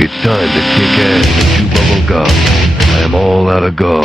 It's time to kick ass and chew bubble gum. I am all out of gum.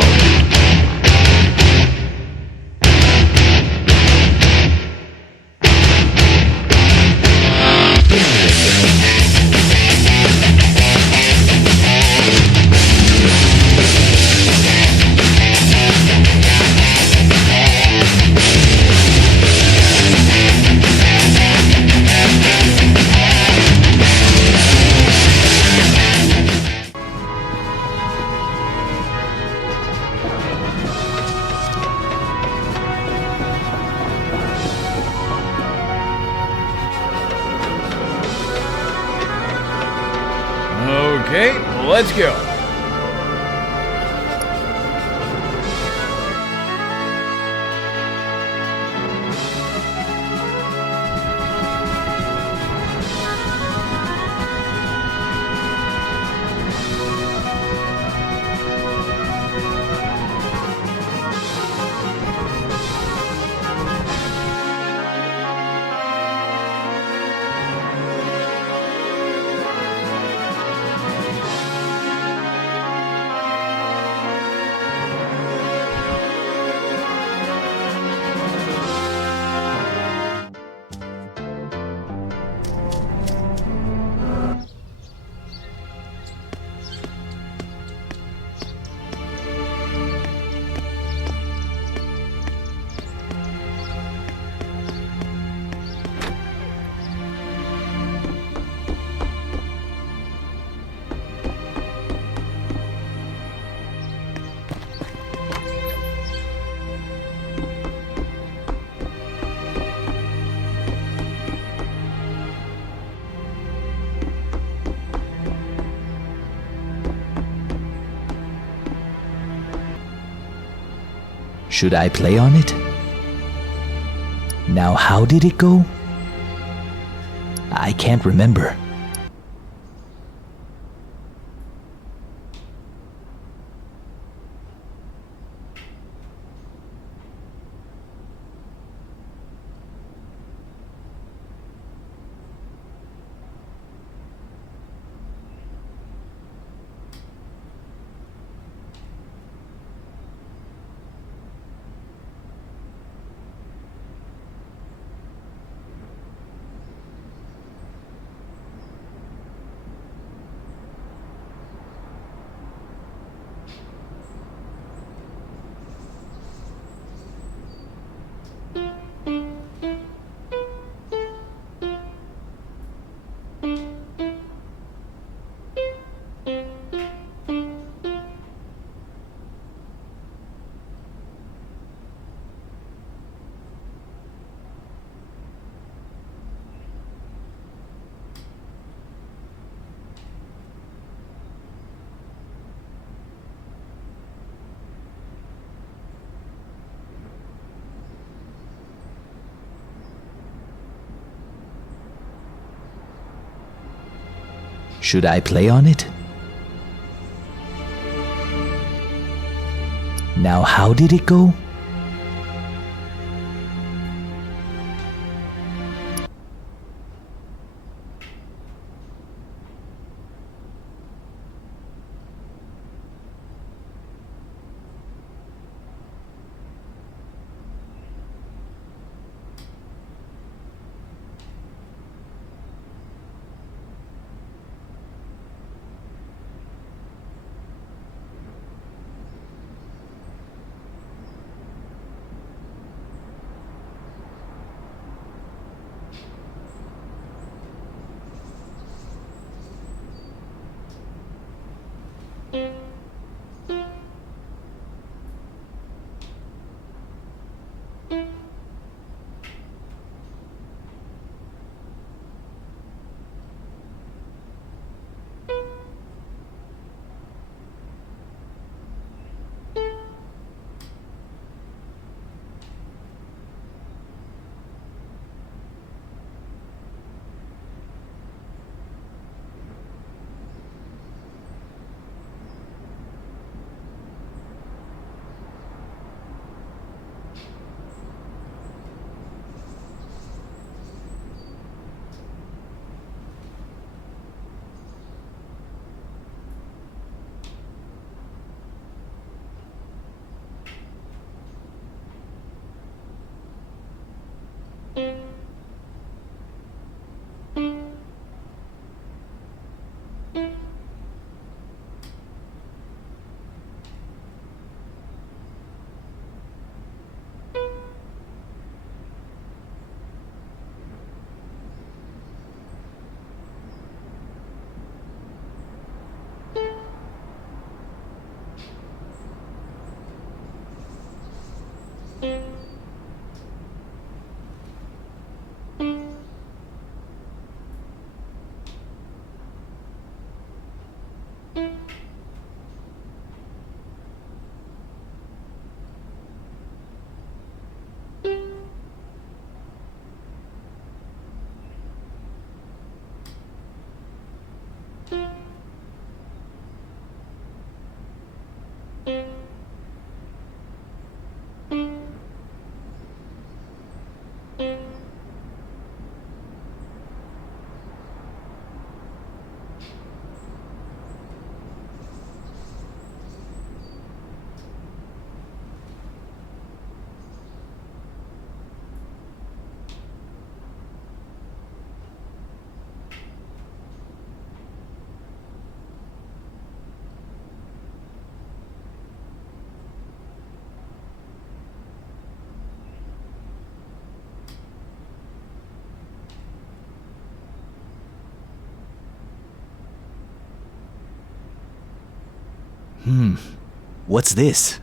Okay, let's go. Should I play on it? Now, how did it go? I can't remember. Should I play on it? Now, how did it go? What's this?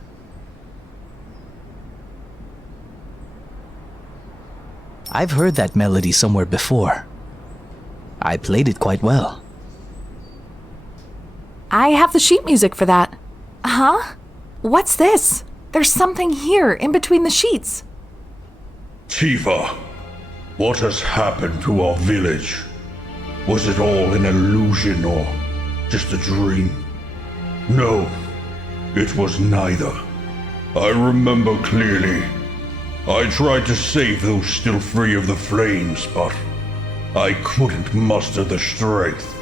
I've heard that melody somewhere before. I played it quite well. I have the sheet music for that. Huh? What's this? There's something here in between the sheets. Tifa, what has happened to our village? Was it all an illusion or just a dream? No, it was neither. I remember clearly. I tried to save those still free of the flames, but I couldn't muster the strength.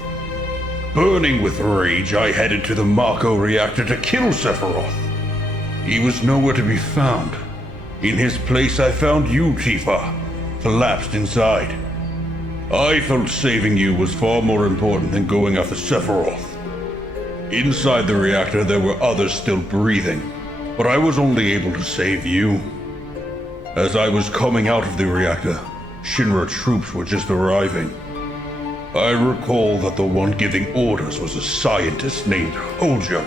Burning with rage, I headed to the Mako reactor to kill Sephiroth. He was nowhere to be found. In his place, I found you, Tifa, collapsed inside. I felt saving you was far more important than going after Sephiroth. Inside the reactor, there were others still breathing, but I was only able to save you. As I was coming out of the reactor, Shinra troops were just arriving. I recall that the one giving orders was a scientist named Hojo.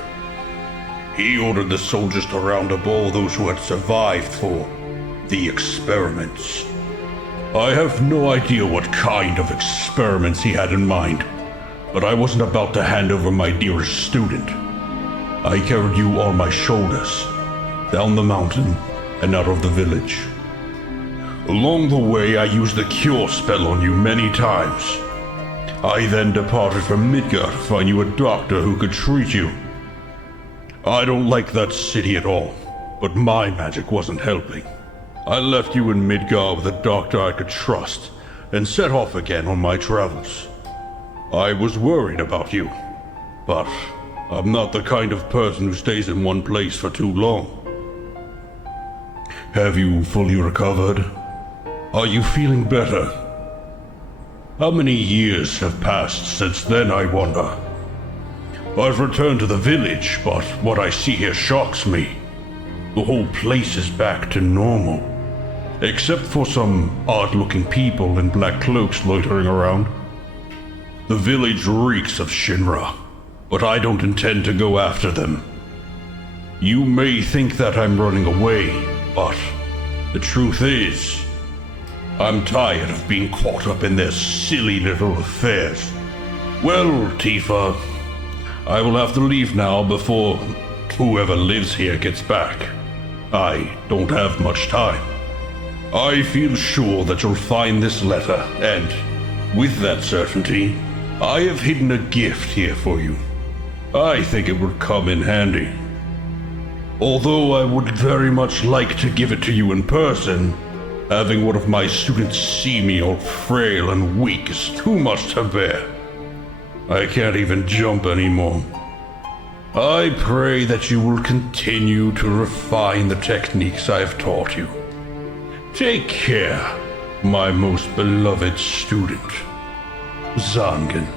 He ordered the soldiers to round up all those who had survived for the experiments. I have no idea what kind of experiments he had in mind, but I wasn't about to hand over my dearest student. I carried you on my shoulders, down the mountain and out of the village. Along the way, I used the cure spell on you many times. I then departed from Midgar to find you a doctor who could treat you. I don't like that city at all, but my magic wasn't helping. I left you in Midgar with a doctor I could trust, and set off again on my travels. I was worried about you, but I'm not the kind of person who stays in one place for too long. Have you fully recovered? Are you feeling better? How many years have passed since then, I wonder? I've returned to the village, but what I see here shocks me. The whole place is back to normal, except for some odd-looking people in black cloaks loitering around. The village reeks of Shinra, but I don't intend to go after them. You may think that I'm running away, but the truth is, I'm tired of being caught up in their silly little affairs. Well, Tifa, I will have to leave now before whoever lives here gets back. I don't have much time. I feel sure that you'll find this letter, and with that certainty, I have hidden a gift here for you. I think it would come in handy. Although I would very much like to give it to you in person, having one of my students see me all frail and weak is too much to bear. I can't even jump anymore. I pray that you will continue to refine the techniques I've taught you. Take care, My most beloved student, Zangen.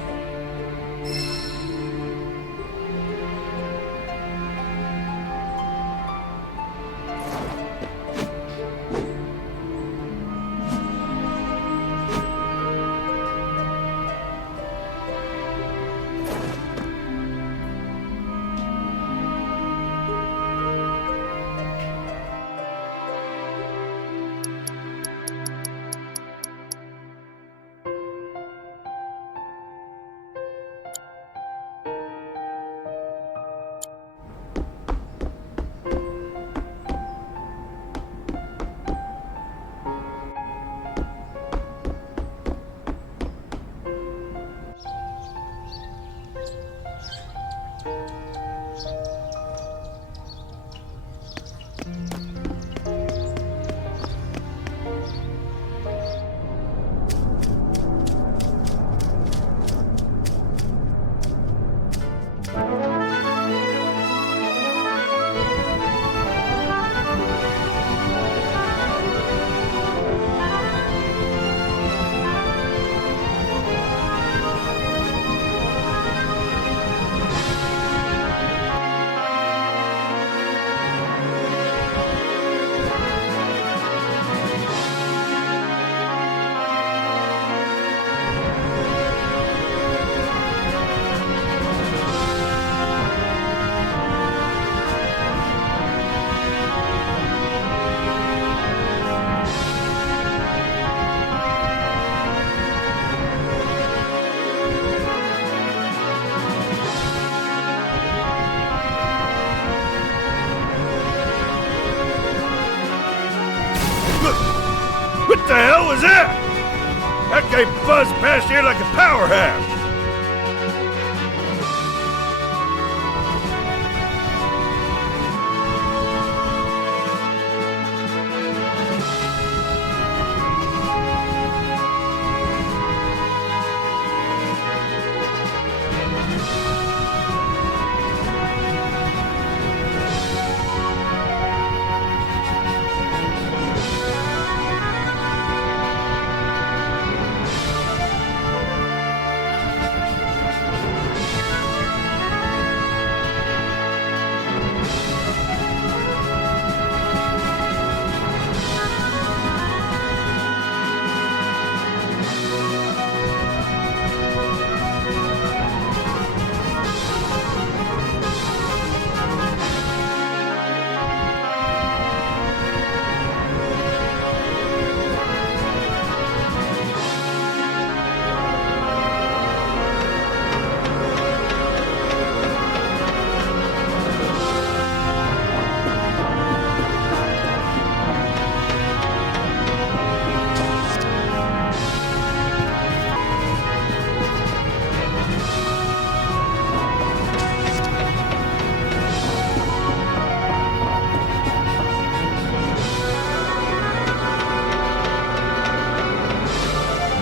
What the hell was that? That guy buzzed past here like a power half.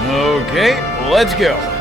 Okay, let's go.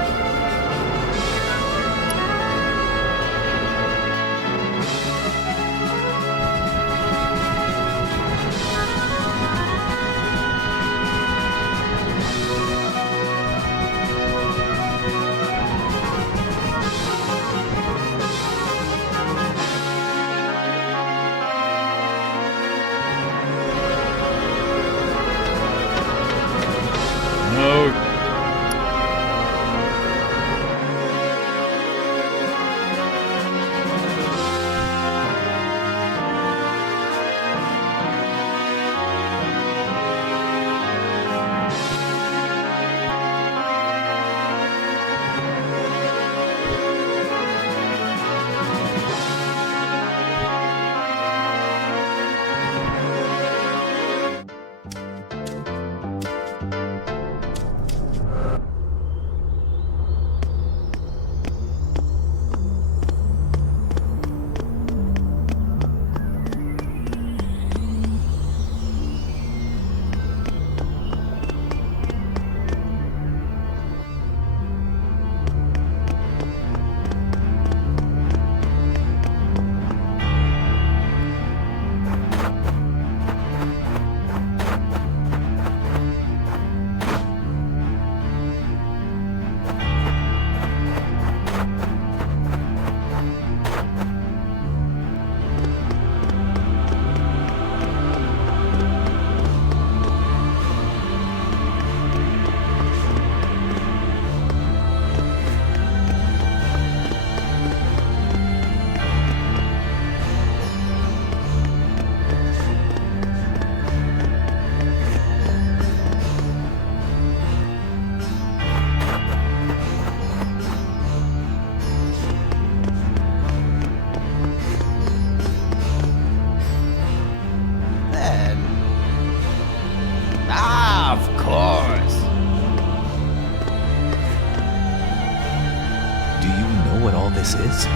this is?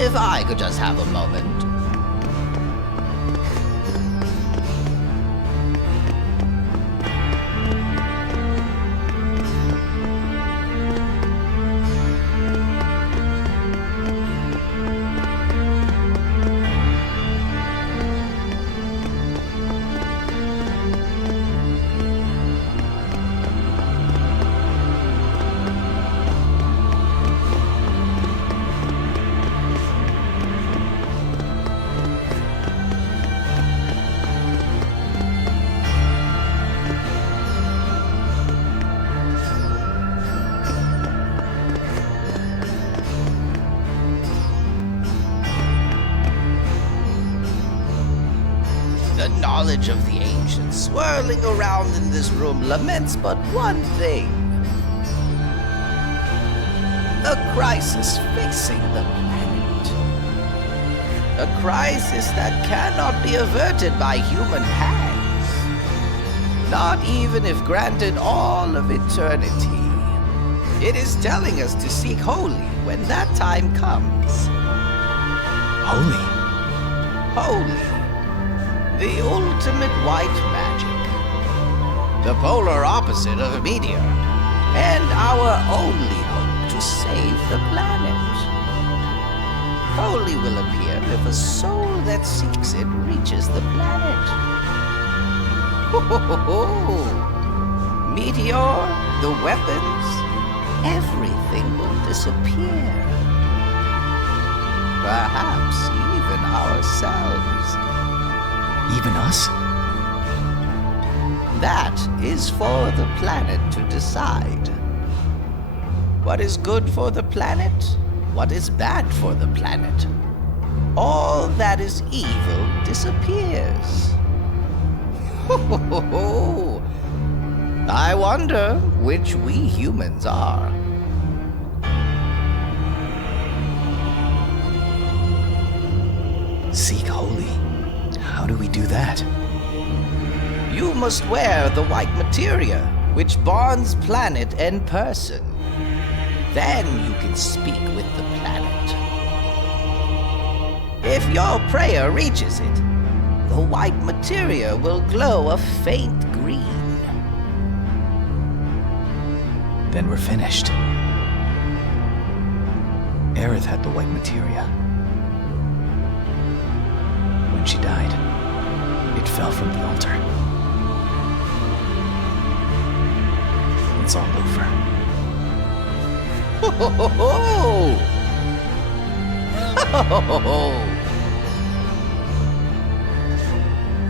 If I could just have a moment. The knowledge of the ancients swirling around in this room laments but one thing. The crisis facing the planet. A crisis that cannot be averted by human hands. Not even if granted all of eternity. It is telling us to seek holy when that time comes. Holy? Holy. The ultimate white magic. The polar opposite of a meteor. And our only hope to save the planet. Holy will appear if a soul that seeks it reaches the planet. Ho ho ho ho! Meteor, the weapons, everything will disappear. Perhaps even ourselves. Even us? That is for the planet to decide. What is good for the planet? What is bad for the planet? All that is evil disappears. Ho ho ho ho! I wonder which we humans are. Seek holy. How do we do that? You must wear the white materia, which bonds planet and person. Then you can speak with the planet. If your prayer reaches it, the white materia will glow a faint green. Then we're finished. Aerith had the white materia. When she died, it fell from the altar. It's all over. Ho ho ho ho! Ho ho ho ho!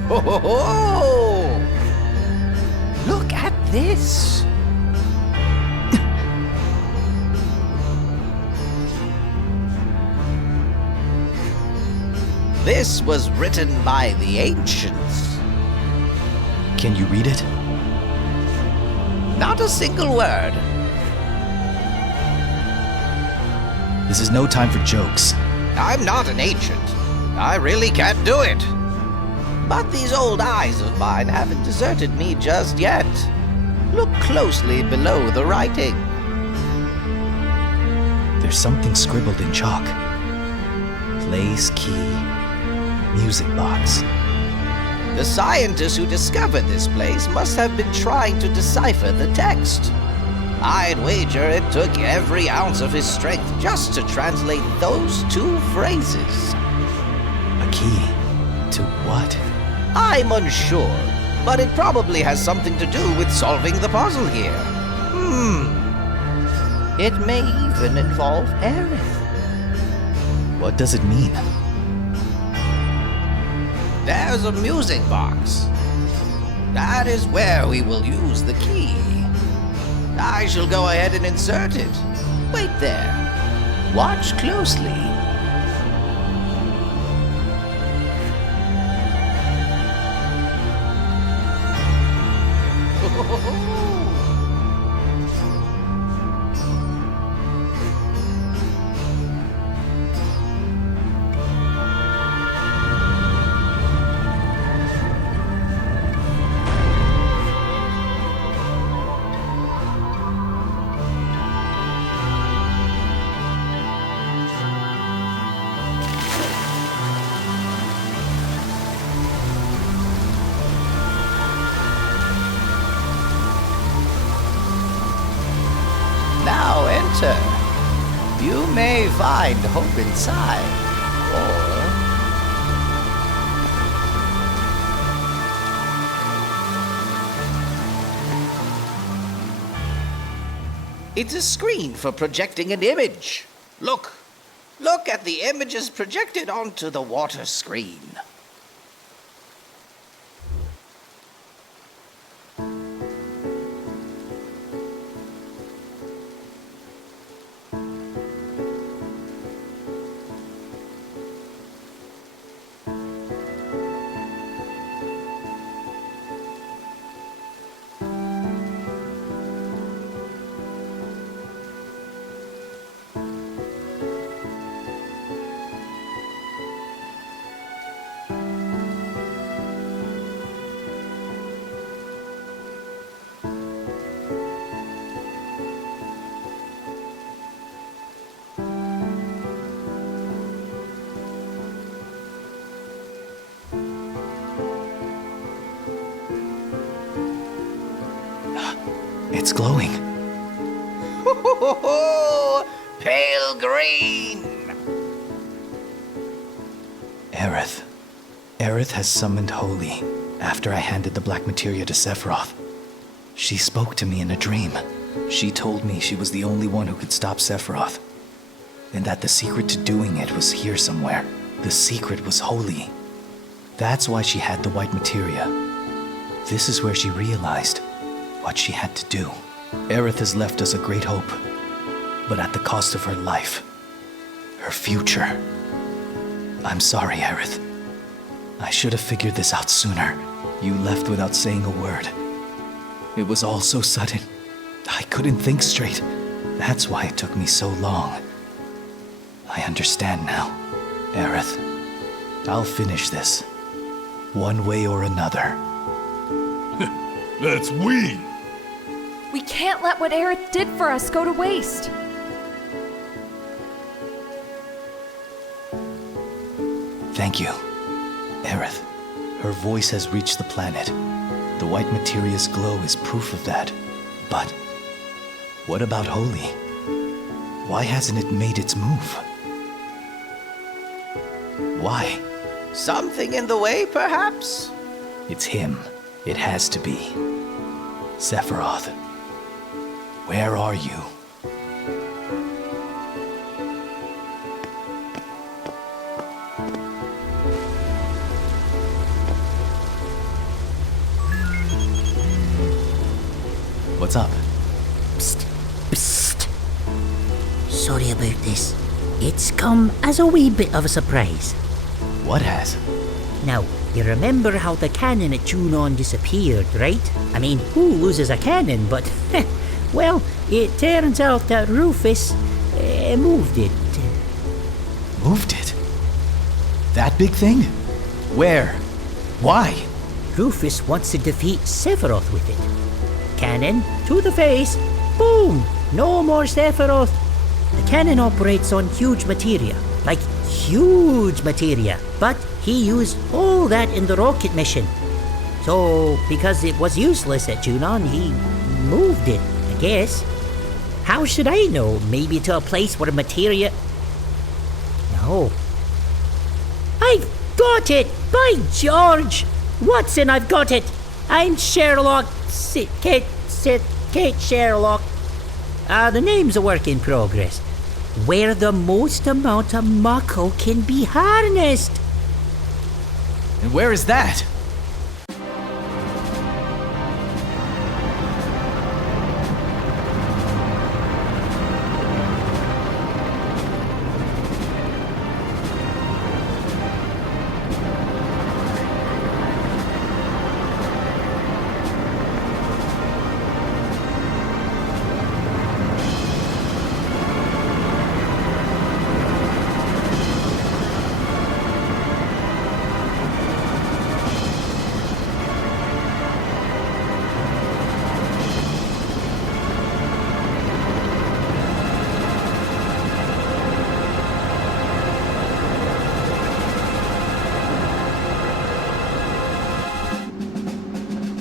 Ho ho ho! Look at this! This was written by the ancients. Can you read it? Not a single word. This is no time for jokes. I'm not an ancient. I really can't do it. But these old eyes of mine haven't deserted me just yet. Look closely below the writing. There's something scribbled in chalk. Place, key, music box. The scientists who discovered this place must have been trying to decipher the text. I'd wager it took every ounce of his strength just to translate those two phrases. A key. To what? I'm unsure, but it probably has something to do with solving the puzzle here. It may even involve Aerith. What does it mean? There's a music box. That is where we will use the key. I shall go ahead and insert it. Wait there. Watch closely. You may find hope inside, or... It's a screen for projecting an image. Look. Look at the images projected onto the water screen. It's glowing. Pale green! Aerith. Aerith has summoned Holy after I handed the black materia to Sephiroth. She spoke to me in a dream. She told me she was the only one who could stop Sephiroth, and that the secret to doing it was here somewhere. The secret was Holy. That's why she had the white materia. This is where she realized what she had to do. Aerith has left us a great hope, but at the cost of her life, her future. I'm sorry, Aerith. I should have figured this out sooner. You left without saying a word. It was all so sudden. I couldn't think straight. That's why it took me so long. I understand now, Aerith. I'll finish this, one way or another. That's we! We can't let what Aerith did for us go to waste. Thank you, Aerith. Her voice has reached the planet. The white materia's glow is proof of that. But what about Holy? Why hasn't it made its move? Why? Something in the way, perhaps? It's him. It has to be. Sephiroth. Where are you? What's up? Psst, psst. Sorry about this. It's come as a wee bit of a surprise. What has? Now, you remember how the cannon at Junon disappeared, right? I mean, who loses a cannon, but... well, it turns out that Rufus moved it. Moved it? That big thing? Where? Why? Rufus wants to defeat Sephiroth with it. Cannon to the face. Boom! No more Sephiroth. The cannon operates on huge materia. Like huge materia. But he used all that in the rocket mission. So, because it was useless at Junon, he moved it, I guess. How should I know? Maybe to a place where materia... No. I've got it! By George! Watson, I've got it! I'm Sherlock... Kate Sherlock. The name's a work in progress. Where the most amount of Mako can be harnessed. And where is that?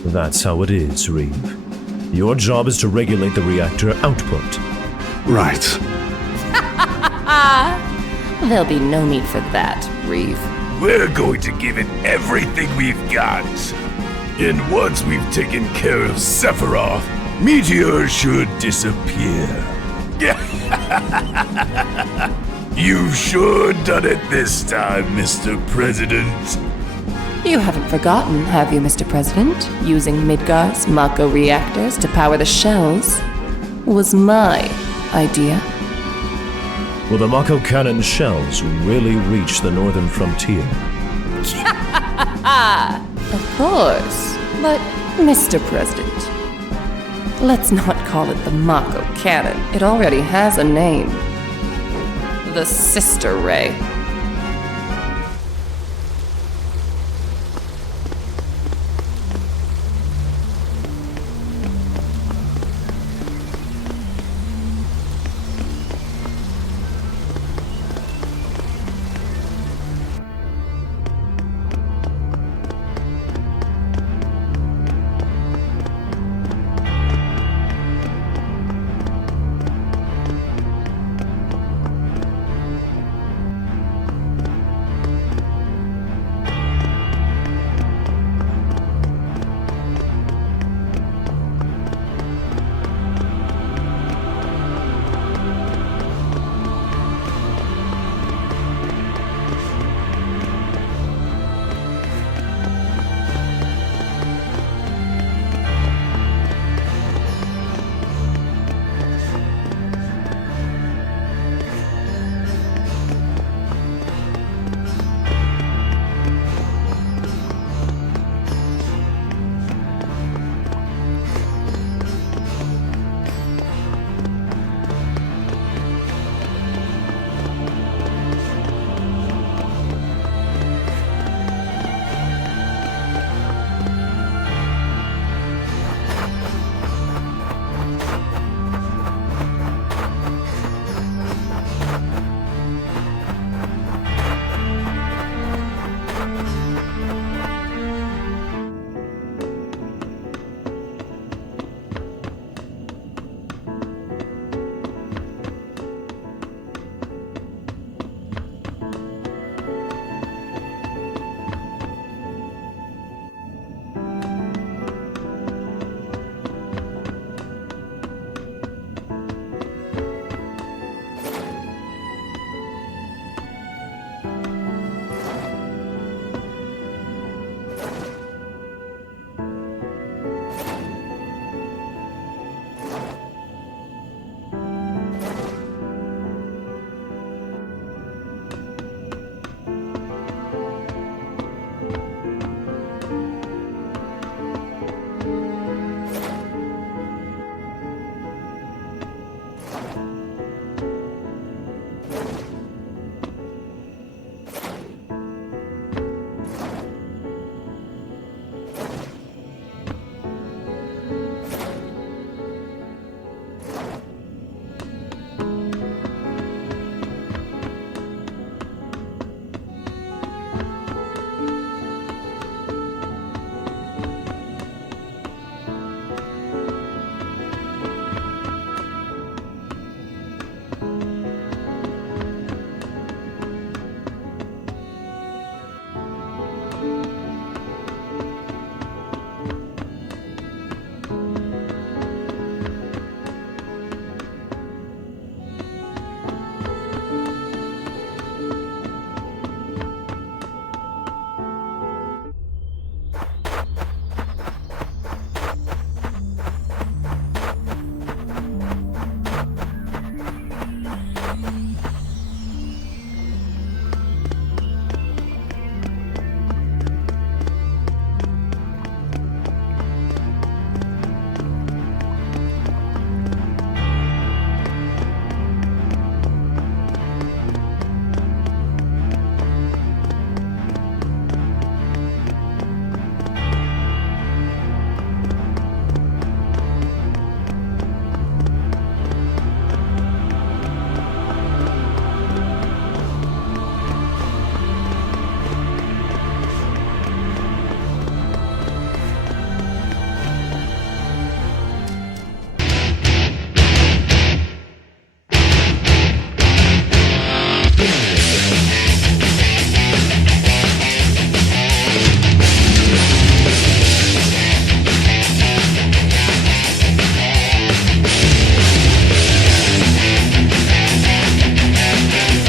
That's how it is, Reeve. Your job is to regulate the reactor output. Right. There'll be no need for that, Reeve. We're going to give it everything we've got. And once we've taken care of Sephiroth, Meteor should disappear. You've sure done it this time, Mr. President. You haven't forgotten, have you, Mr. President? Using Midgar's Mako reactors to power the shells was my idea. Will the Mako cannon shells really reach the northern frontier? Of course. But, Mr. President, let's not call it the Mako cannon. It already has a name. The Sister Ray.